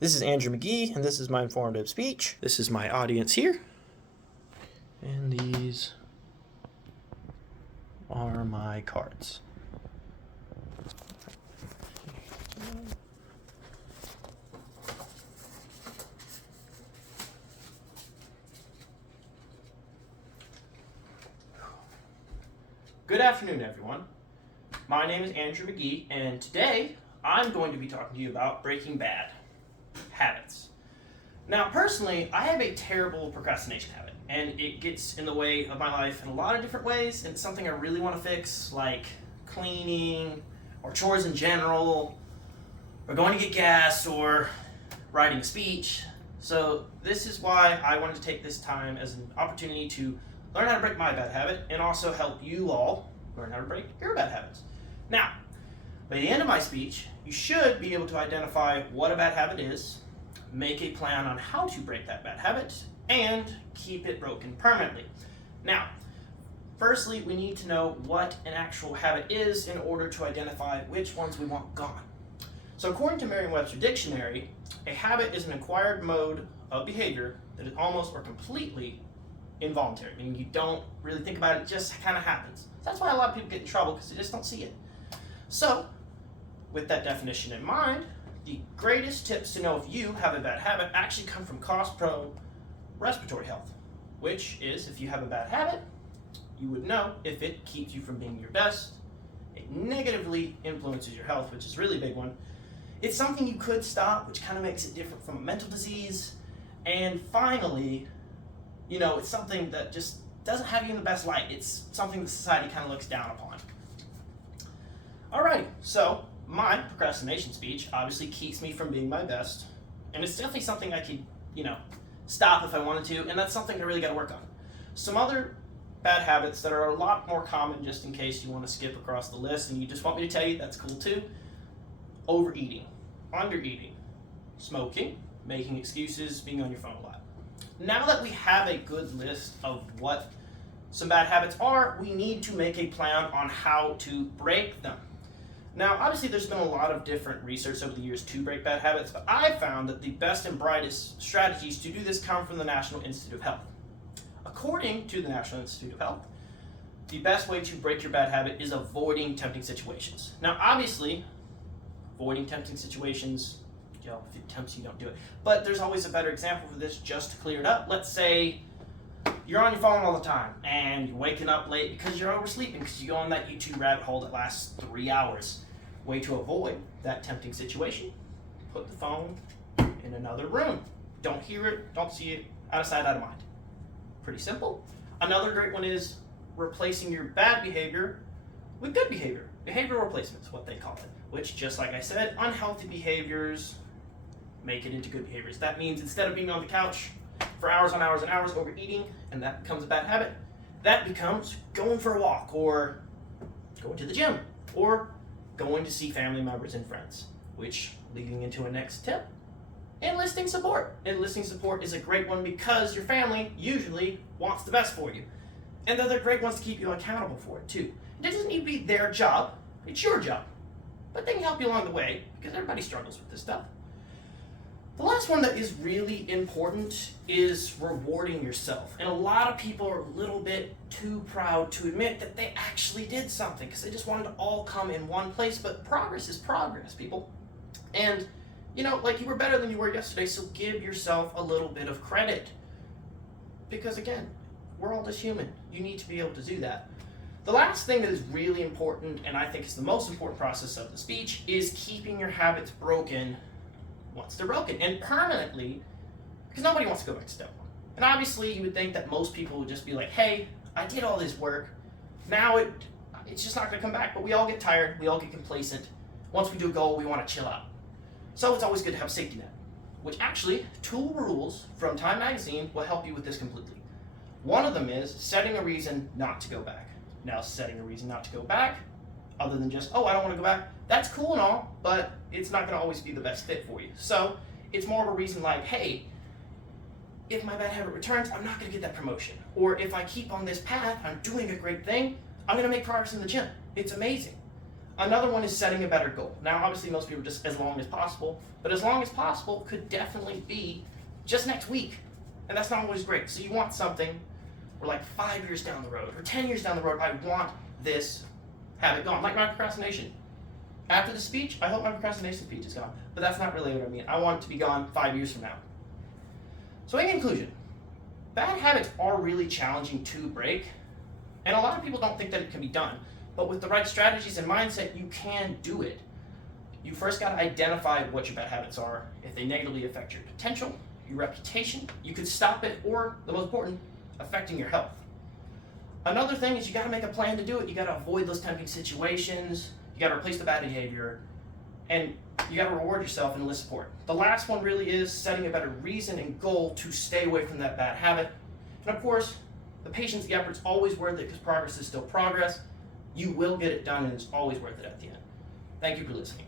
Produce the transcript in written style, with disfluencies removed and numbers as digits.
This is Andrew McGee, and this is my informative speech. This is my audience here. And these are my cards. Good afternoon, everyone. My name is Andrew McGee, and today I'm going to be talking to you about breaking bad habits. Now, personally, I have a terrible procrastination habit, and it gets in the way of my life in a lot of different ways, and it's something I really want to fix, like cleaning, or chores in general, or going to get gas, or writing a speech. So this is why I wanted to take this time as an opportunity to learn how to break my bad habit, and also help you all learn how to break your bad habits. Now, by the end of my speech, you should be able to identify what a bad habit is, make a plan on how to break that bad habit, and keep it broken permanently. Now, firstly, we need to know what an actual habit is in order to identify which ones we want gone. So according to Merriam-Webster Dictionary, a habit is an acquired mode of behavior that is almost or completely involuntary, meaning you don't really think about it, it just kind of happens. That's why a lot of people get in trouble, because they just don't see it. So, with that definition in mind, the greatest tips to know if you have a bad habit actually come from Cost Pro Respiratory Health, which is, if you have a bad habit, you would know if it keeps you from being your best, it negatively influences your health, which is a really big one. It's something you could stop, which kind of makes it different from a mental disease. And finally, it's something that just doesn't have you in the best light. It's something that society kind of looks down upon. Alrighty, so my procrastination speech obviously keeps me from being my best, and it's definitely something I could, stop if I wanted to, and that's something I really got to work on. Some other bad habits that are a lot more common, just in case you want to skip across the list and you just want me to tell you, that's cool too. Overeating, undereating, smoking, making excuses, being on your phone a lot. Now that we have a good list of what some bad habits are, we need to make a plan on how to break them. Now, obviously, there's been a lot of different research over the years to break bad habits, but I found that the best and brightest strategies to do this come from the National Institute of Health. According to the National Institute of Health, the best way to break your bad habit is avoiding tempting situations. Now, obviously, avoiding tempting situations, if it tempts you, don't do it. But there's always a better example for this, just to clear it up. Let's say you're on your phone all the time and you're waking up late because you're oversleeping because you go on that YouTube rabbit hole that lasts 3 hours. Way to avoid that tempting situation, put the phone in another room. Don't hear it, don't see it, out of sight, out of mind. Pretty simple. Another great one is replacing your bad behavior with good behavior. Behavioral replacement is what they call it, which, just like I said, unhealthy behaviors make it into good behaviors. That means instead of being on the couch for hours on hours and hours overeating, and that becomes a bad habit, that becomes going for a walk, or going to the gym, or going to see family members and friends, which leading into a next tip, enlisting support. Enlisting support is a great one because your family usually wants the best for you. And they're great ones to keep you accountable for it too. It doesn't need to be their job, it's your job. But they can help you along the way because everybody struggles with this stuff. The last one that is really important is rewarding yourself. And a lot of people are a little bit too proud to admit that they actually did something because they just wanted to all come in one place. But progress is progress, people. And, you were better than you were yesterday, so give yourself a little bit of credit. Because again, we're all just human. You need to be able to do that. The last thing that is really important, and I think is the most important process of the speech, is keeping your habits broken once they're broken, and permanently, because nobody wants to go back to step one. And obviously, you would think that most people would just be like, hey, I did all this work, now it's just not going to come back, but we all get tired, we all get complacent. Once we do a goal, we want to chill out. So it's always good to have a safety net, which actually, 2 rules from Time Magazine will help you with this completely. One of them is setting a reason not to go back. Now, setting a reason not to go back, other than just, I don't want to go back, that's cool and all, but it's not going to always be the best fit for you. So it's more of a reason like, hey, if my bad habit returns, I'm not going to get that promotion. Or if I keep on this path, I'm doing a great thing, I'm going to make progress in the gym. It's amazing. Another one is setting a better goal. Now, obviously, most people just as long as possible, but as long as possible could definitely be just next week, and that's not always great. So you want something where, like, 5 years down the road or 10 years down the road, I want this habit gone, like my procrastination. After the speech, I hope my procrastination speech is gone, but that's not really what I mean. I want it to be gone 5 years from now. So in conclusion, bad habits are really challenging to break, and a lot of people don't think that it can be done. But with the right strategies and mindset, you can do it. You first got to identify what your bad habits are. If they negatively affect your potential, your reputation, you could stop it, or, the most important, affecting your health. Another thing is you got to make a plan to do it. You got to avoid those tempting situations. You got to replace the bad behavior. And you got to reward yourself and enlist support. The last one really is setting a better reason and goal to stay away from that bad habit. And of course, the patience, the effort's always worth it because progress is still progress. You will get it done, and it's always worth it at the end. Thank you for listening.